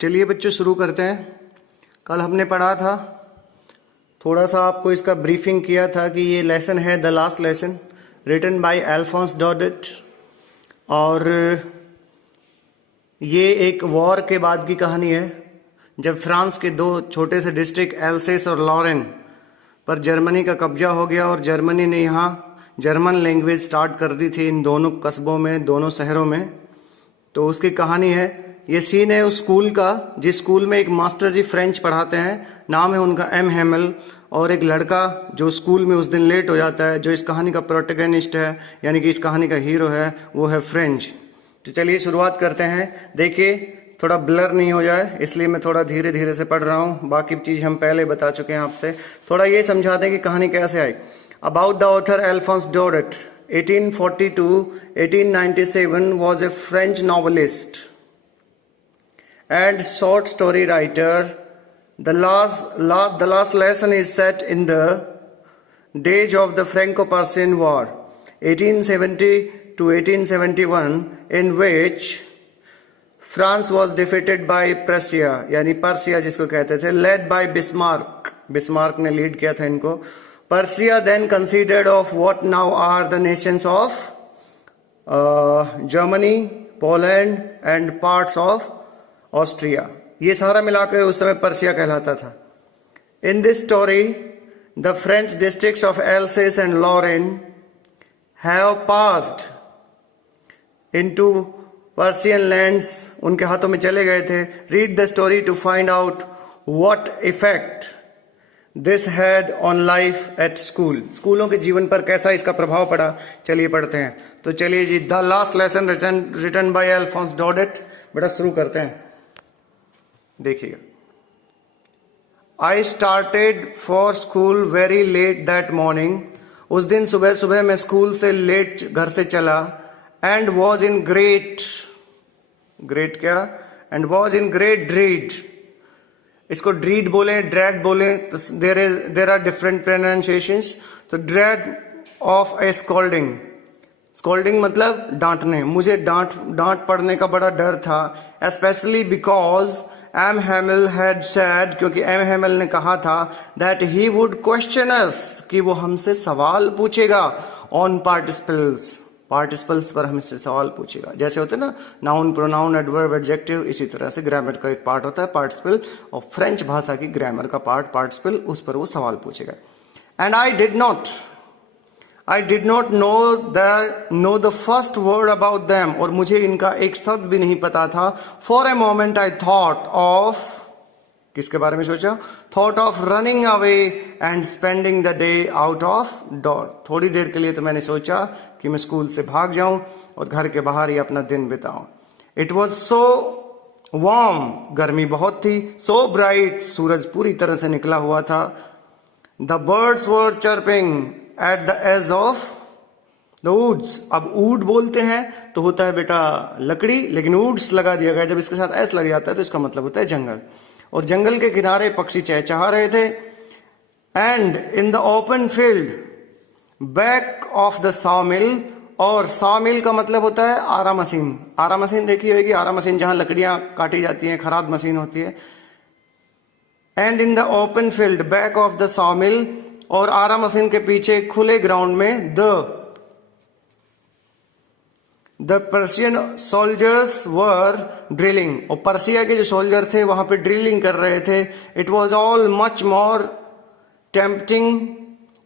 चलिए बच्चों शुरू करते हैं। कल हमने पढ़ा था, थोड़ा सा आपको इसका ब्रीफिंग किया था कि ये लेसन है the last lesson written by Alphonse Daudet, और ये एक वॉर के बाद की कहानी है जब फ्रांस के दो छोटे से डिस्ट्रिक्ट एल्सेस और लॉरेन पर जर्मनी का कब्जा हो गया और जर्मनी ने यहाँ जर्मन लैंग्वेज स्टार्ट कर दी थी इन दोनों कस्बों में, दोनों शहरों में। तो उसकी कहानी है। ये सीन है उस स्कूल का जिस स्कूल में एक मास्टर जी फ्रेंच पढ़ाते हैं, नाम है उनका एम हेमल, और एक लड़का जो स्कूल में उस दिन लेट हो जाता है, जो इस कहानी का प्रोटैगनिस्ट है, यानी कि इस कहानी का हीरो है, वो है फ्रेंच। तो चलिए शुरुआत करते हैं। देखिए थोड़ा ब्लर नहीं हो जाए इसलिए मैं थोड़ा धीरे धीरे से पढ़ रहा हूँ, बाकी चीज़ हम पहले बता चुके हैं आपसे। थोड़ा ये समझा दें कि कहानी कैसे आई। About the author Alphonse Daudet 1842-1897 was a French novelist and short story writer. The last lesson is set in the days of the Franco-Prussian War, 1870 to 1871, in which France was defeated by Prussia, यानी Persia जिसको कहते थे, led by Bismarck. Bismarck ने lead किया था इनको। Prussia then considered of what now are the nations of Germany, Poland and parts of Austria. ये सारा मिलाकर उस समय पर्सिया कहलाता था। In this story, the French districts of Alsace and Lorraine have passed into Persian lands, उनके हाथों में चले गए थे। Read the story to find out what effect this had on life at school. स्कूलों के जीवन पर कैसा इसका प्रभाव पड़ा, चलिए पढ़ते हैं। तो चलिए जी, the last lesson written by Alphonse Daudet, बेटा शुरू करते हैं। देखिएगा। I started for school very late that morning. उस दिन सुबह सुबह मैं स्कूल से लेट घर से चला। एंड वॉज इन ग्रेट क्या, and was in great dread. इसको ड्रीड बोले, ड्रेड बोले, देर आर डिफरेंट प्रोनाउंसिएशंस। तो dread of a scolding, scolding मतलब डांटने। मुझे डांट पड़ने का बड़ा डर था, especially because M Hamel had said, क्योंकि एम हेमल ने कहा था, that he would question us, कि वो हमसे सवाल पूछेगा, ऑन पार्टिसिपल्स, पार्टिसिपल्स पर हमसे सवाल पूछेगा। जैसे होते हैं ना नाउन, प्रोनाउन, एडवर्ब, एडजेक्टिव, इसी तरह से ग्रामर का एक पार्ट होता है पार्टिसिपल, और फ्रेंच भाषा की ग्रामर का पार्ट पार्टिसिपल, उस पर वो सवाल पूछेगा। And I did not know the first word about them, और मुझे इनका एक शब्द भी नहीं पता था। For a moment I thought of, किसके बारे में सोचा? Thought of running away and spending the day out of door. थोड़ी देर के लिए तो मैंने सोचा कि मैं स्कूल से भाग जाऊं और घर के बाहर ही अपना दिन बिताऊं। इट वॉज सो वार्म, गर्मी बहुत थी। सो ब्राइट, सूरज पूरी तरह से निकला हुआ था। The birds were chirping at the edge of the woods. अब ऊड बोलते हैं तो होता है बेटा लकड़ी, लेकिन वुड्स लगा दिया गया। जब इसके साथ एस लग जाता है तो इसका मतलब होता है जंगल, और जंगल के किनारे पक्षी चहचहा रहे थे। And in the open field back of the सॉमिल, और सॉमिल का मतलब होता है आरा मशीन। आरा मशीन देखी होगी, आरा मशीन जहां लकड़ियां काटी जाती हैं, खराद मशीन होती है। And in the open field back of the सॉमिल, और आरा मशीन के पीछे खुले ग्राउंड में the Persian soldiers were drilling, और पर्सिया के जो सोल्जर थे वहां पे ड्रिलिंग कर रहे थे। It was all much more tempting,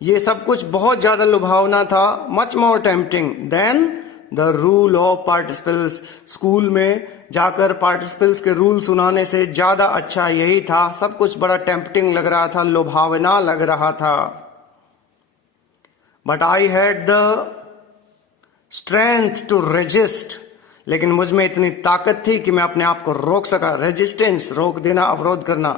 ये सब कुछ बहुत ज्यादा लुभावना था, much more tempting than the rule of participles. School में जाकर पार्टिसिपल्स के रूल सुनाने से ज्यादा अच्छा यही था। सब कुछ बड़ा टेम्पटिंग लग रहा था, लुभावना लग रहा था। But I had the strength to resist, लेकिन मुझ में इतनी ताकत थी कि मैं अपने आप को रोक सका। रेजिस्टेंस, रोक देना, अवरोध करना।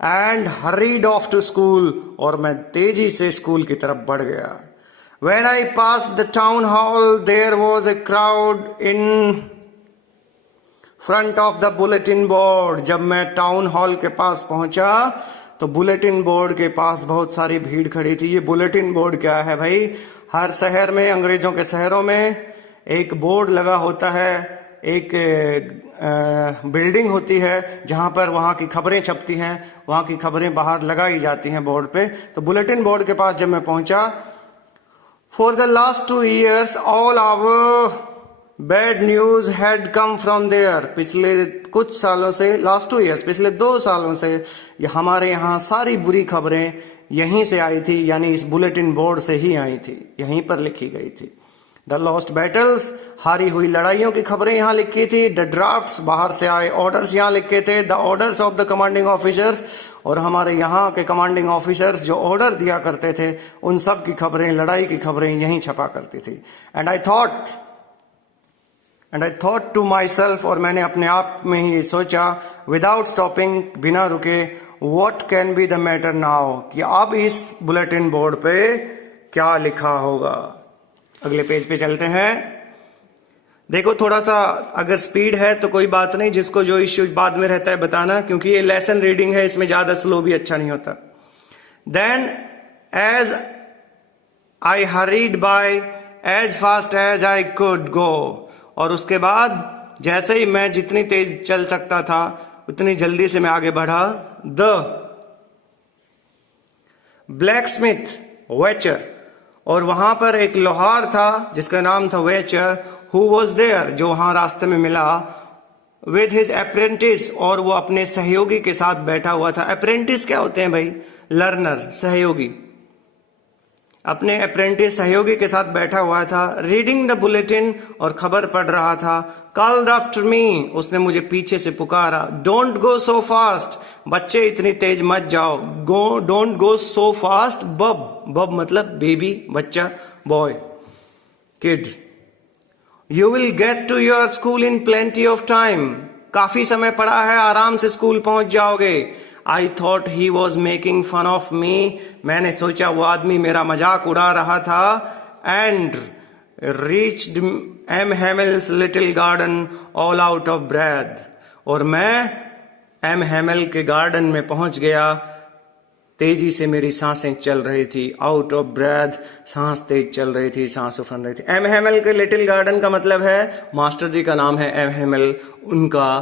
And hurried off to school, और मैं तेजी से स्कूल की तरफ बढ़ गया। When I passed the town hall, there was a crowd in front of the bulletin board. जब मैं टाउन हॉल के पास पहुंचा तो बुलेटिन बोर्ड के पास बहुत सारी भीड़ खड़ी थी। ये बुलेटिन बोर्ड क्या है भाई? हर शहर में, अंग्रेजों के शहरों में एक बोर्ड लगा होता है, एक बिल्डिंग होती है जहां पर वहां की खबरें छपती हैं, वहां की खबरें बाहर लगाई जाती हैं बोर्ड पे। तो बुलेटिन बोर्ड के पास जब मैं पहुंचा, for the last 2 years all our bad news had come from there. पिछले कुछ सालों से, लास्ट 2 years, पिछले 2 सालों से हमारे यहाँ सारी बुरी खबरें यहीं से आई थी, यानी इस बुलेटिन बोर्ड से ही आई थी, यहीं पर लिखी गई थी। द लॉस्ट बैटल्स, हारी हुई लड़ाइयों की खबरें यहाँ लिखी थी। द ड्राफ्ट्स, बाहर से आए ऑर्डर्स यहाँ लिखे थे। The orders of the commanding officers, और हमारे यहाँ के कमांडिंग ऑफिसर्स जो ऑर्डर दिया करते थे उन सब की खबरें, लड़ाई की खबरें यहीं छपा करती थी। And I thought to myself, और मैंने अपने आप में ही सोचा, विदाउट स्टॉपिंग, बिना रुके, what can be the matter now, कि अब इस बुलेटिन बोर्ड पे क्या लिखा होगा। अगले पेज पे चलते हैं। देखो थोड़ा सा अगर स्पीड है तो कोई बात नहीं, जिसको जो इश्यू बाद में रहता है बताना, क्योंकि ये लेसन रीडिंग है, इसमें ज्यादा स्लो भी अच्छा नहीं होता। Then as I hurried by as fast as I could go, और उसके बाद जैसे ही मैं जितनी तेज चल सकता था उतनी जल्दी से मैं आगे बढ़ा। द ब्लैक स्मिथ वेचर, और वहां पर एक लोहार था जिसका नाम था वेचर, हु वॉज देयर, जो वहां रास्ते में मिला, विद हिज अप्रेंटिस, और वो अपने सहयोगी के साथ बैठा हुआ था। अप्रेंटिस क्या होते हैं भाई? लर्नर, सहयोगी। अपने अप्रेंटिस सहयोगी के साथ बैठा हुआ था। रीडिंग द बुलेटिन, और खबर पढ़ रहा था। कॉल्ड आफ्टर मी, उसने मुझे पीछे से पुकारा। डोंट गो सो फास्ट, बच्चे इतनी तेज मत जाओ। डोंट गो सो फास्ट, बब मतलब बेबी, बच्चा, boy, kid. You will get to your school in plenty of time, काफी समय पड़ा है, आराम से स्कूल पहुंच जाओगे। I thought he was making fun of me, मैंने सोचा वो आदमी मेरा मजाक उड़ा रहा था। And reached M Hamel's little garden all out of breath, और मैं एम हेमल के गार्डन में पहुंच गया। तेजी से मेरी सांसें चल रही थी, आउट ऑफ ब्रेथ, सांस तेज चल रही थी, सांस उफन रही थी। एम हेमल के लिटिल गार्डन का मतलब है, मास्टर जी का नाम है एम हेमल, उनका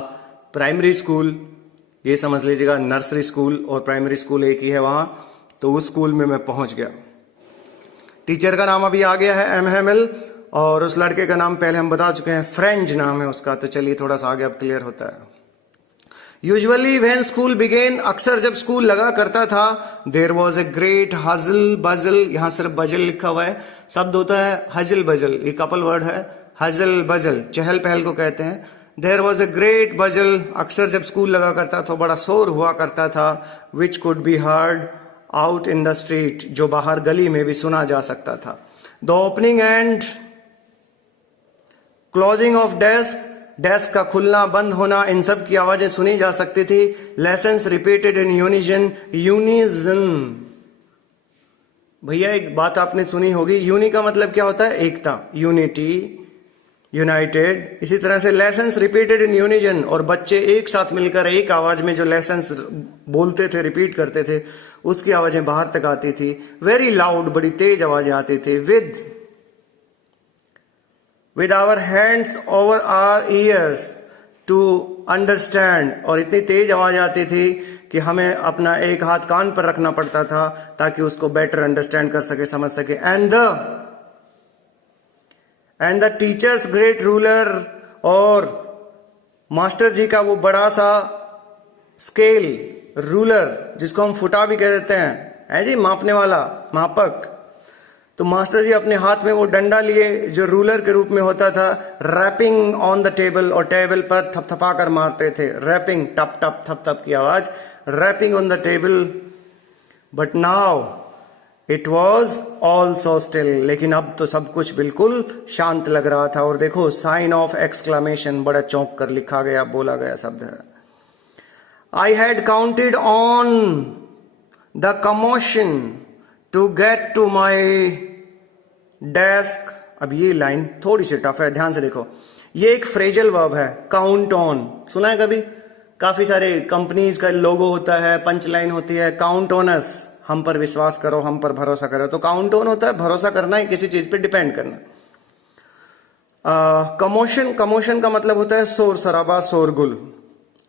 प्राइमरी स्कूल, ये समझ लीजिएगा नर्सरी स्कूल और प्राइमरी स्कूल एक ही है वहां, तो उस स्कूल में मैं पहुंच गया। टीचर का नाम अभी आ गया है एम हेमल, और उस लड़के का नाम पहले हम बता चुके हैं, फ्रेंच नाम है उसका। तो चलिए थोड़ा सा आगे अब क्लियर होता है। यूजुअली व्हेन स्कूल बिगेन, अक्सर जब स्कूल लगा करता था, देयर वॉज ए ग्रेट हजल बजल, यहां सिर्फ बजल लिखा हुआ है, शब्द होता है हजल बजल, ये कपल वर्ड है, हजल बजल, चहल पहल को कहते हैं। देयर वॉज ए ग्रेट बजल, अक्सर जब स्कूल लगा करता तो बड़ा शोर हुआ करता था। Which could be heard out in the street, जो बाहर गली में भी सुना जा सकता था। The opening and closing of desk, desk का खुलना बंद होना, इन सब की आवाजें सुनी जा सकती थी। Lessons repeated in unison, unison, भैया एक बात आपने सुनी होगी, यूनि का मतलब क्या होता है? एकता, यूनिटी, यूनाइटेड। इसी तरह से लेसन्स रिपीटेड इन यूनिजन, और बच्चे एक साथ मिलकर एक आवाज में जो लेसन्स बोलते थे, रिपीट करते थे, उसकी आवाजें बाहर तक आती थी। वेरी लाउड, बड़ी तेज आवाजें आती थी। With our hands over our ears to understand, और इतनी तेज आवाज आती थी कि हमें अपना एक हाथ कान पर रखना पड़ता था ताकि उसको बेटर अंडरस्टैंड कर सके, समझ सके। And the teachers great ruler, और मास्टर जी का वो बड़ा सा स्केल, रूलर, जिसको हम फुटा भी कह देते हैं, है जी, मापने वाला, मापक। तो मास्टर जी अपने हाथ में वो डंडा लिए जो रूलर के रूप में होता था। रैपिंग ऑन द टेबल, और टेबल पर थपथपा कर मारते थे। रैपिंग, टप टप थप थप की आवाज, rapping on the table. But now it was all so still, लेकिन अब तो सब कुछ बिल्कुल शांत लग रहा था। और देखो साइन ऑफ एक्सक्लेमेशन बड़ा चौंक कर लिखा गया, बोला गया शब्द है। I had counted on the commotion to get to my desk. अब ये लाइन थोड़ी सी टफ है, ध्यान से देखो। ये एक फ्रेजल वर्ब है, काउंट ऑन। सुना है कभी? काफी सारे कंपनीज का लोगो होता है, पंच लाइन होती है, काउंट ऑन अस, हम पर विश्वास करो, हम पर भरोसा करो। तो काउंट ऑन होता है भरोसा करना है, किसी चीज पे डिपेंड करना। कमोशन, कमोशन का मतलब होता है शोर शराबा, शोरगुल,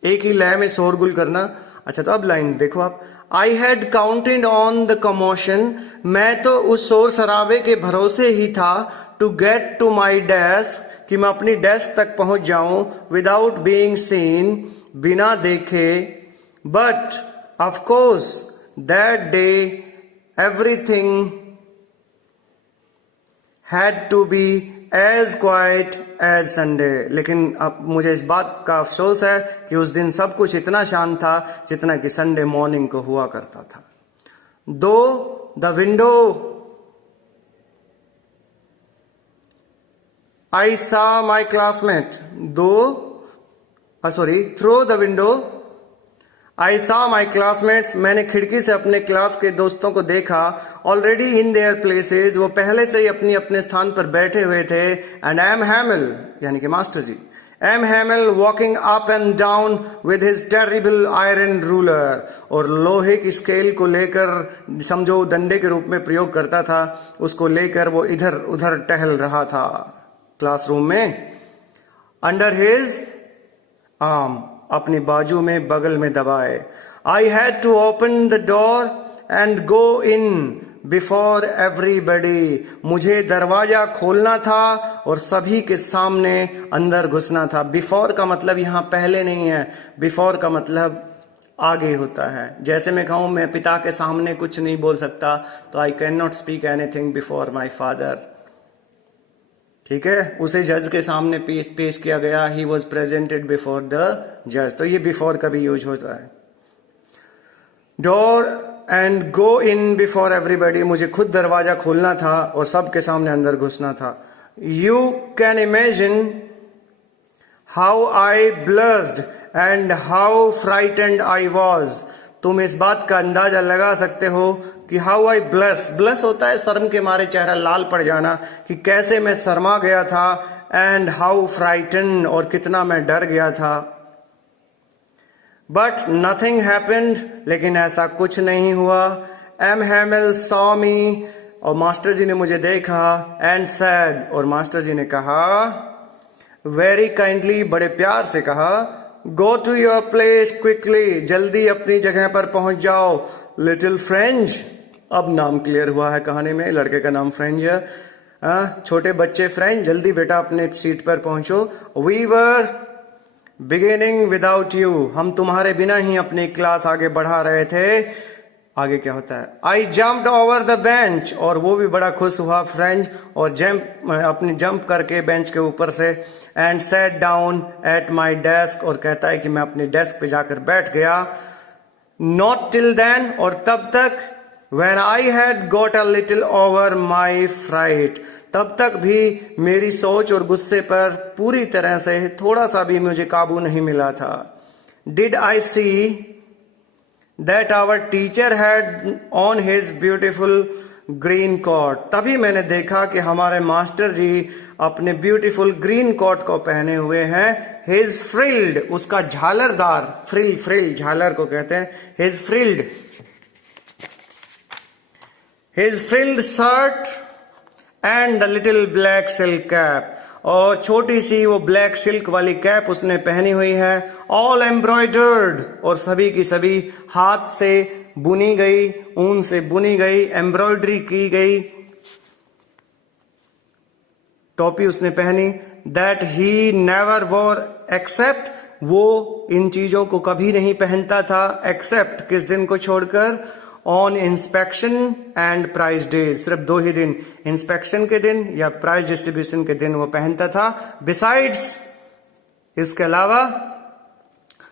एक ही लय में शोरगुल करना। अच्छा, तो अब लाइन देखो आप, I had counted on the commotion, मैं तो उस शोर शराबे के भरोसे ही था, to get to my desk, कि मैं अपनी डेस्क तक पहुंच जाऊं, विदाउट बीइंग सीन, बिना देखे। But of course that day everything had to be as quiet as Sunday. लेकिन अब मुझे इस बात का अफसोस है कि उस दिन सब कुछ इतना शांत था जितना कि संडे मॉर्निंग को हुआ करता था। दो द विंडो आई सा माई क्लासमेट, थ्रू द विंडो आई सा माई क्लासमेट्स, मैंने खिड़की से अपने क्लास के दोस्तों को देखा, ऑलरेडी इन देयर प्लेसेस, वो पहले से ही अपनी अपने स्थान पर बैठे हुए थे। एंड एम हैमिल, यानी कि master ji, M Hamel walking up and down with his terrible iron ruler, और लोहे की स्केल को लेकर, समझो डंडे के रूप में प्रयोग करता था, उसको लेकर वो इधर उधर टहल रहा था क्लासरूम में। अंडर हिज आर्म, अपनी बाजू में, बगल में दबाए। I had to open the door and go in before everybody, मुझे दरवाजा खोलना था और सभी के सामने अंदर घुसना था। बिफोर का मतलब यहां पहले नहीं है, बिफोर का मतलब आगे होता है। जैसे मैं कहूं मैं पिता के सामने कुछ नहीं बोल सकता, तो I can not speak anything before my father. ठीक है, उसे जज के सामने पेश किया गया, he was presented before the जज, तो ये बिफोर का भी यूज होता है। Door and go in before everybody, मुझे खुद दरवाजा खोलना था और सबके सामने अंदर घुसना था। You can imagine how I blessed and how frightened I was, तुम इस बात का अंदाजा लगा सकते हो कि हाउ आई ब्लस, ब्लस होता है शर्म के मारे चेहरा लाल पड़ जाना, कि कैसे मैं शर्मा गया था। एंड हाउ फ्राइटन, और कितना मैं डर गया था। बट नथिंग हैपेंड, लेकिन ऐसा कुछ नहीं हुआ। एम हैमिल सॉ मी, और मास्टर जी ने मुझे देखा। एंड सैड, और मास्टर जी ने कहा, वेरी काइंडली, बड़े प्यार से कहा, go to your place quickly, जल्दी अपनी जगह पर पहुंच जाओ। लिटिल फ्रेंच, अब नाम क्लियर हुआ है कहानी में, लड़के का नाम फ्रेंच है। छोटे बच्चे फ्रेंच, जल्दी बेटा अपने सीट पर पहुंचो। We were beginning without you, हम तुम्हारे बिना ही अपनी क्लास आगे बढ़ा रहे थे। आगे क्या होता है, आई जम्प्ड ओवर द बेंच, और वो भी बड़ा खुश हुआ फ्रेंच, और अपनी जंप करके बेंच के ऊपर से। And sat down at my desk, और कहता है कि मैं अपनी डेस्क पे जाकर बैठ गया। नॉट टिल देन, और तब तक, when I had got a little over my fright, तब तक भी मेरी सोच और गुस्से पर पूरी तरह से थोड़ा सा भी मुझे काबू नहीं मिला था। Did I see that our teacher had on his beautiful green coat, तभी मैंने देखा कि हमारे मास्टर जी अपने ब्यूटीफुल ग्रीन कोट को पहने हुए हैं। His frilled, उसका झालरदार, फ्रिल झालर को कहते हैं, his frilled shirt and the little black silk cap, और छोटी सी वो ब्लैक सिल्क वाली कैप उसने पहनी हुई है। ऑल एम्ब्रॉयडर्ड, और सभी की सभी हाथ से बुनी गई, ऊन से बुनी गई, एम्ब्रॉयडरी की गई टोपी उसने पहनी। That he never wore, except, वो इन चीजों को कभी नहीं पहनता था, एक्सेप्ट किस दिन को छोड़कर, on inspection and prize day, सिर्फ 2 ही दिन, इंस्पेक्शन के दिन या प्राइज डिस्ट्रीब्यूशन के दिन वो पहनता था। बिसाइड्स, इसके अलावा,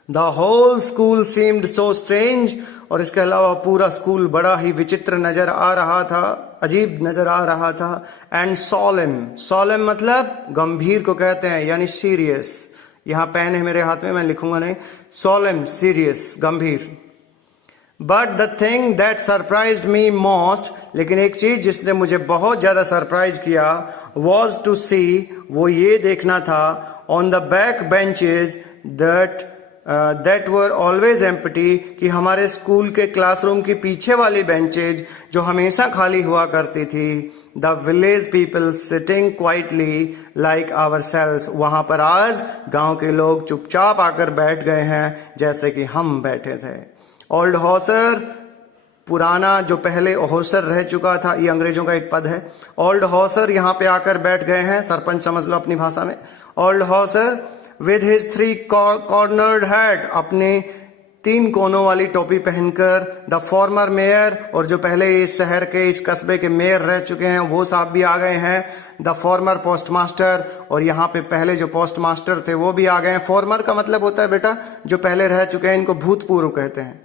the whole school seemed so strange, और इसके अलावा पूरा स्कूल बड़ा ही विचित्र नजर आ रहा था, अजीब नजर आ रहा था। एंड सोलेम, सोलेम मतलब गंभीर को कहते हैं, यानी सीरियस। यहां पेन है मेरे हाथ में, मैं लिखूंगा नहीं, सोलेम, सीरियस, गंभीर। But the thing that surprised me most, लेकिन एक चीज जिसने मुझे बहुत ज्यादा सरप्राइज किया, वॉज टू सी, वो ये देखना था, on the back benches that were always empty, कि हमारे स्कूल के क्लासरूम की पीछे वाली बेंचेज जो हमेशा खाली हुआ करती थी, the village people sitting quietly like ourselves, वहां पर आज गांव के लोग चुपचाप आकर बैठ गए हैं जैसे कि हम बैठे थे। ओल्ड हॉसर, पुराना जो पहले हॉसर रह चुका था, ये अंग्रेजों का एक पद है। ओल्ड हॉसर यहाँ पे आकर बैठ गए हैं, सरपंच समझ लो अपनी भाषा में। Old Hauser with his 3 cornered hat, अपने 3 कोनों वाली टोपी पहनकर। द फॉर्मर मेयर, और जो पहले इस शहर के, इस कस्बे के मेयर रह चुके हैं वो साहब भी आ गए हैं। द फॉर्मर पोस्टमास्टर, और यहाँ पे पहले जो पोस्टमास्टर थे वो भी आ गए हैं। फॉर्मर का मतलब होता है बेटा जो पहले रह चुके हैं, इनको भूतपूर्व कहते हैं,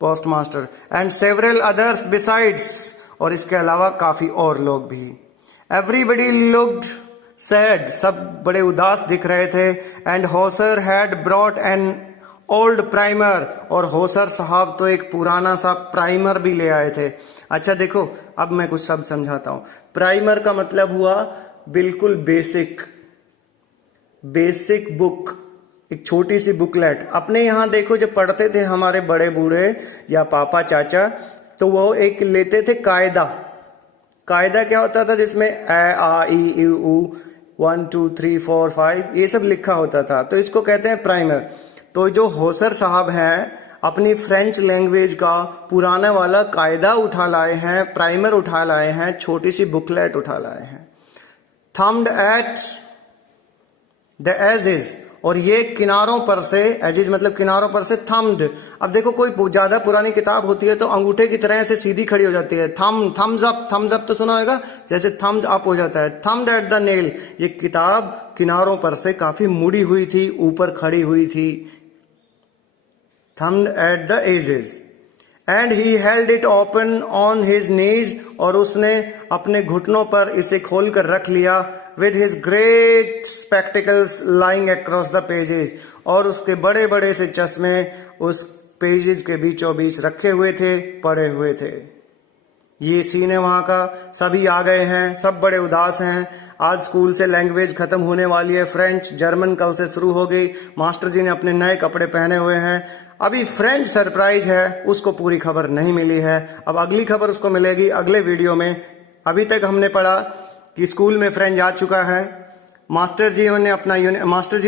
postmaster. And several others besides, और इसके अलावा काफी और लोग भी। एवरीबडी लुक्ड सैड, सब बड़े उदास दिख रहे थे। And Hauser had brought an old primer, और होसर साहब तो एक पुराना सा प्राइमर भी ले आए थे। अच्छा देखो, अब मैं कुछ शब्द समझाता हूं। प्राइमर का मतलब हुआ बिल्कुल बेसिक बुक, एक छोटी सी बुकलेट। अपने यहां देखो जब पढ़ते थे हमारे बड़े बूढ़े या पापा चाचा, तो वो एक लेते थे कायदा। कायदा क्या होता था? जिसमें ए आ ई उ 1 2 3 4 5 ये सब लिखा होता था, तो इसको कहते हैं प्राइमर। तो जो होसर साहब हैं अपनी फ्रेंच लैंग्वेज का पुराना वाला कायदा उठा लाए हैं, प्राइमर उठा लाए हैं, छोटी सी बुकलेट उठा लाए हैं। थम्ड एट द एजेस, और ये किनारों पर से, एजेस मतलब किनारों पर से, थम्ड। अब देखो कोई ज्यादा पुरानी किताब होती है तो अंगूठे की तरह से सीधी खड़ी हो जाती है। थम्स अप तो सुना होगा, जैसे थम्स अप हो जाता है। थम्ड एट द नेल, ये किताब किनारों पर से काफी मुड़ी हुई थी, ऊपर खड़ी हुई थी। Thumbed at the edges and he held it open on his knees, और उसने अपने घुटनों पर इसे खोलकर रख लिया। With his great spectacles lying across the pages, और उसके बड़े बड़े से चश्मे उस पेजेस के बीचों बीच रखे हुए थे, पड़े हुए थे। ये सीन है वहां का। सभी आ गए हैं, सब बड़े उदास हैं। आज स्कूल से लैंग्वेज खत्म होने वाली है, फ्रेंच जर्मन कल से शुरू हो गई। मास्टर जी ने अपने नए कपड़े पहने हुए हैं। अभी फ्रेंच सरप्राइज है, उसको पूरी खबर नहीं मिली है। अब अगली खबर उसको मिलेगी अगले वीडियो में। अभी तक हमने पढ़ा कि स्कूल में फ्रेंच आ चुका है, मास्टर जी ने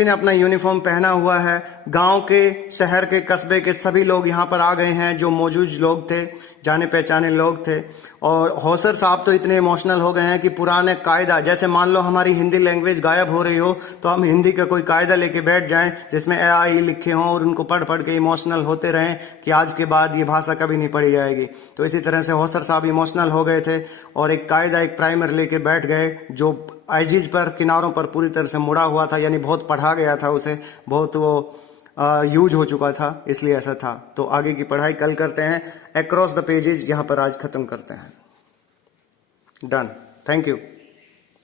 अपना यूनिफॉर्म पहना हुआ है। गांव के, शहर के, कस्बे के सभी लोग यहाँ पर आ गए हैं जो मौजूद लोग थे, जाने पहचाने लोग थे। और हौसर साहब तो इतने इमोशनल हो गए हैं कि पुराने कायदा, जैसे मान लो हमारी हिंदी लैंग्वेज गायब हो रही हो तो हम हिंदी का कोई कायदा लेके बैठ जाएं जिसमें ए आ ई लिखे हों और उनको पढ़ पढ़ के इमोशनल होते रहें कि आज के बाद ये भाषा कभी नहीं पढ़ी जाएगी। तो इसी तरह से हौसर साहब इमोशनल हो गए थे और एक कायदा, एक प्राइमर लेके बैठ गए जो एजिज पर, किनारों पर पूरी तरह से मुड़ा हुआ था, यानी बहुत पढ़ा गया था उसे, बहुत वो यूज हो चुका था, इसलिए ऐसा था। तो आगे की पढ़ाई कल करते हैं। अक्रॉस द पेजेस यहाँ पर आज खत्म करते हैं। डन। Thank you.